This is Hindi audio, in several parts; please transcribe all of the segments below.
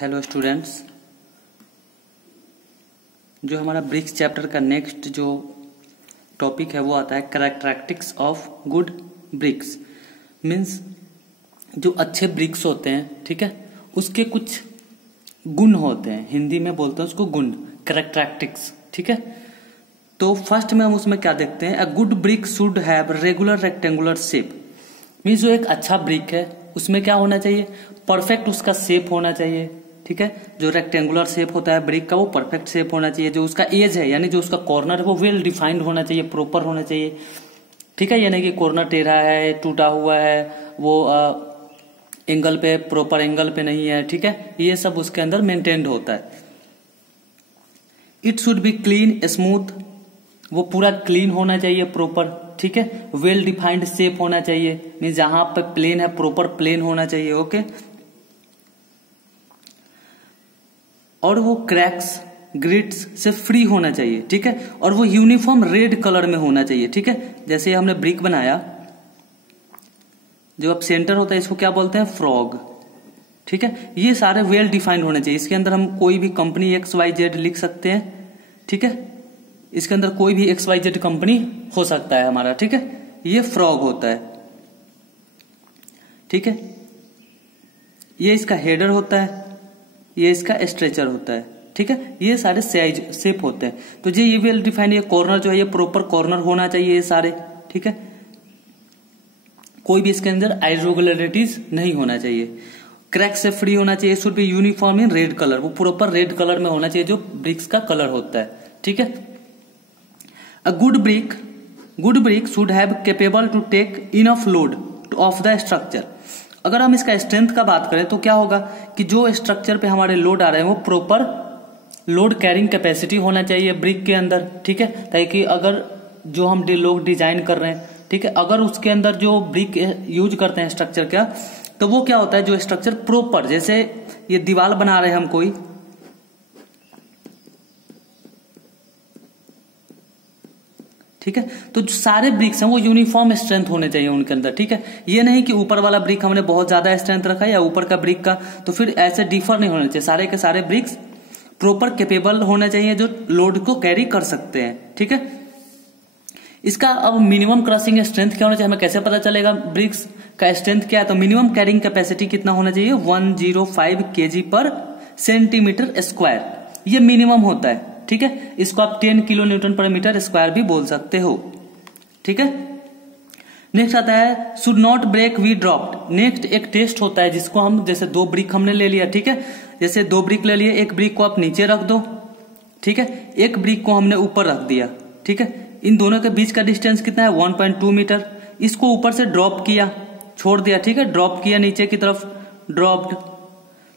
हेलो स्टूडेंट्स, जो हमारा ब्रिक्स चैप्टर का नेक्स्ट जो टॉपिक है वो आता है characteristics of good bricks. Means जो अच्छे ब्रिक्स होते हैं, ठीक है, उसके कुछ गुण होते हैं, हिंदी में बोलते हैं उसको गुण, कैरेक्टरिस्टिक्स, ठीक है। तो फर्स्ट में हम उसमें क्या देखते हैं, अ good brick should have regular rectangular shape. Means जो एक अच्छा ब्रिक है उसमें क्या होना चाहिए, परफेक्ट उसका शेप होना चाहिए, ठीक है। जो रेक्टेंगुलर शेप होता है ब्रिक का वो परफेक्ट शेप होना चाहिए। जो उसका एज है यानी जो उसका कॉर्नर है वो वेल डिफाइंड होना चाहिए, प्रॉपर होना चाहिए, ठीक है। यानी कि कॉर्नर टेढ़ा है, टूटा हुआ है, वो एंगल पे, प्रॉपर एंगल पे नहीं है, ठीक है। ये सब उसके अंदर मेंटेन्ड होता है। It should be clean smooth, वो पूरा क्लीन होना चाहिए, प्रॉपर, ठीक है। वेल डिफाइंड शेप होना चाहिए, मीन जहां पे प्लेन है प्रॉपर प्लेन होना चाहिए, ओके। और वो क्रैक्स ग्रिड्स से फ्री होना चाहिए, ठीक है। और वो यूनिफॉर्म रेड कलर में होना चाहिए, ठीक है। जैसे हमने ब्रिक बनाया, जो अब सेंटर होता है इसको क्या बोलते हैं, फ्रॉग, ठीक है। ये सारे वेल डिफाइंड होने चाहिए। इसके अंदर हम कोई भी कंपनी XYZ लिख सकते हैं, ठीक है। इसके अंदर कोई भी XYZ कंपनी हो सकता है हमारा, ठीक है। ये फ्रॉग होता है, ठीक है। ये इसका हेडर होता है, ये इसका स्ट्रेचर होता है, ठीक है। ये सारे साइज शेप होते हैं। तो ये वेल डिफाइंड, ये कॉर्नर जो है ये प्रॉपर कॉर्नर होना चाहिए, ये सारे, ठीक है। कोई भी इसके अंदर इरेगुलरिटीज नहीं होना चाहिए। क्रैक से फ्री होना चाहिए। Should be uniform in red colour, वो प्रॉपर रेड कलर में होना चाहिए जो ब्रिक्स का कलर होता है, ठीक है। A good brick should have capable to take enough load of the structure. अगर हम इसका स्ट्रेंथ का बात करें तो क्या होगा कि जो स्ट्रक्चर पे हमारे लोड आ रहे हैं वो प्रॉपर लोड कैरिंग कैपेसिटी होना चाहिए ब्रिक के अंदर, ठीक है। ताकि अगर जो हम लोग डिजाइन कर रहे हैं, ठीक है, अगर उसके अंदर जो ब्रिक यूज करते हैं स्ट्रक्चर का, तो वो क्या होता है, जो स्ट्रक्चर प्रॉपर, जैसे ये दीवार बना रहे हैं हम कोई, ठीक है। तो जो सारे ब्रिक्स हैं वो यूनिफॉर्म स्ट्रेंथ होने चाहिए उनके अंदर, ठीक है। ये नहीं कि ऊपर वाला ब्रिक हमने बहुत ज्यादा स्ट्रेंथ रखा है या ऊपर का ब्रिक का, तो फिर ऐसे डिफर नहीं होने चाहिए। सारे के सारे ब्रिक्स प्रॉपर कैपेबल होने चाहिए जो लोड को कैरी कर सकते हैं, ठीक है। इसका अब मिनिमम क्रशिंग स्ट्रेंथ क्या होना चाहिए, हमें कैसे पता चलेगा ब्रिक्स का स्ट्रेंथ क्या है। तो मिनिमम कैरिंग कैपेसिटी कितना होना चाहिए, 105 kg पर सेंटीमीटर स्क्वायर, ये मिनिमम होता है, ठीक है। इसको आप 10 किलो न्यूटन पर मीटर स्क्वायर भी बोल सकते हो, ठीक है। नेक्स्ट आता है should not break we dropped. Next एक टेस्ट होता है जिसको हम, जैसे दो ब्रिक हमने ले लिया, ठीक है। जैसे दो ब्रिक ले लिए, एक ब्रिक को आप नीचे रख दो, ठीक है, एक ब्रिक को हमने ऊपर रख दिया, ठीक है। इन दोनों के बीच का डिस्टेंस कितना है, 1.2 मीटर। इसको ऊपर से ड्रॉप किया, छोड़ दिया, ठीक है, ड्रॉप किया नीचे की तरफ, ड्रॉप्ड,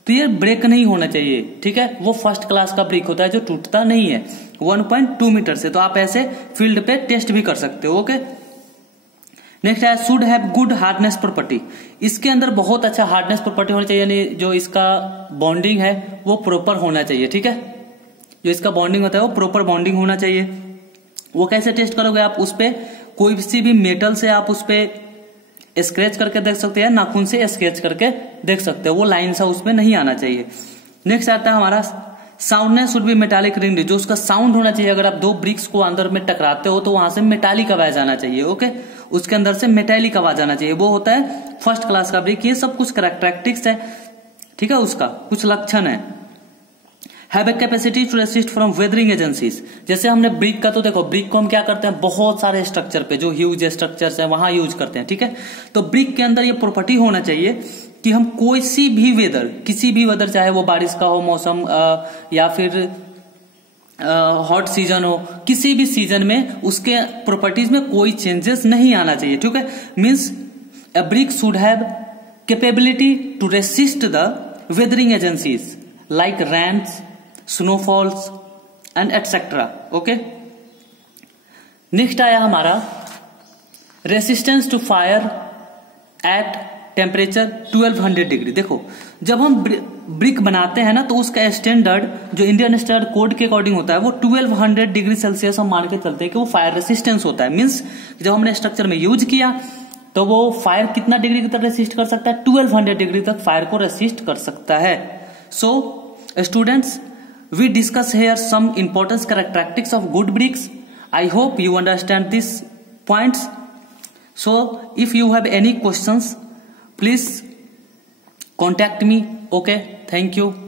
तो ये ब्रेक नहीं होना चाहिए, ठीक है। वो फर्स्ट क्लास का ब्रिक होता है जो टूटता नहीं है 1.2 मीटर से। तो आप ऐसे फील्ड पे टेस्ट भी कर सकते हो, ओके। नेक्स्ट है should have good hardness property. इसके अंदर बहुत अच्छा हार्डनेस प्रॉपर्टी होनी चाहिए, यानी जो इसका बॉन्डिंग है वो प्रॉपर होना चाहिए, ठीक है। जो इसका बॉन्डिंग होता है वो प्रॉपर बॉन्डिंग होना चाहिए। वो कैसे टेस्ट करोगे आप, उस पे कोई सी भी मेटल से आप उस पे स्क्रैच करके देख सकते हैं, नाखून से स्क्रैच करके देख सकते हो, वो लाइन सा उसमें नहीं आना चाहिए। नेक्स्ट आता है हमारा soundness should be metallic ring, जो उसका साउंड होना चाहिए। अगर आप दो ब्रिक्स को अंदर में टकराते हो तो वहां से मेटालिक आवाज आना चाहिए, ओके। उसके अंदर से मेटालिक आवाज आना चाहिए, वो होता है फर्स्ट क्लास का ब्रिक। ये सब कुछ कैरेक्टरिस्टिक्स है, ठीक है, उसका कुछ लक्षण है। Have a capacity to resist from weathering agencies. जैसे हमने ब्रिक का, तो देखो ब्रिक को हम क्या करते हैं, बहुत सारे स्ट्रक्चर पे जो ह्यूज स्ट्रक्चर्स है वहां यूज करते हैं, ठीक है। तो ब्रिक के अंदर ये प्रॉपर्टी होना चाहिए कि हम कोई सी भी वेदर, किसी भी वेदर, चाहे वो बारिश का हो मौसम या फिर हॉट सीजन हो, किसी भी सीजन में उसके प्रॉपर्टीज में कोई चेंजेस नहीं आना चाहिए, ठीक है। Means a brick should have capability to resist the weathering agencies like rains, snowfalls and etcetera, okay. Next आया हमारा resistance to fire at temperature 1200 degree. देखो जब हम ब्रिक बनाते हैं ना तो उसका स्टैंडर्ड जो इंडियन स्टैंडर्ड कोड के अकॉर्डिंग होता है वो 1200 डिग्री सेल्सियस हम मान के चलते हैं कि वो फायर रेसिस्टेंस होता है। मीन्स जब हमने स्ट्रक्चर में यूज किया तो वो फायर कितना डिग्री तक रेसिस्ट कर सकता है, 1200 डिग्री तक फायर को रेसिस्ट कर सकता है। So students, we discuss here some important characteristics of good bricks. I hope you understand these points. So if you have any questions, please contact me. Okay, thank you.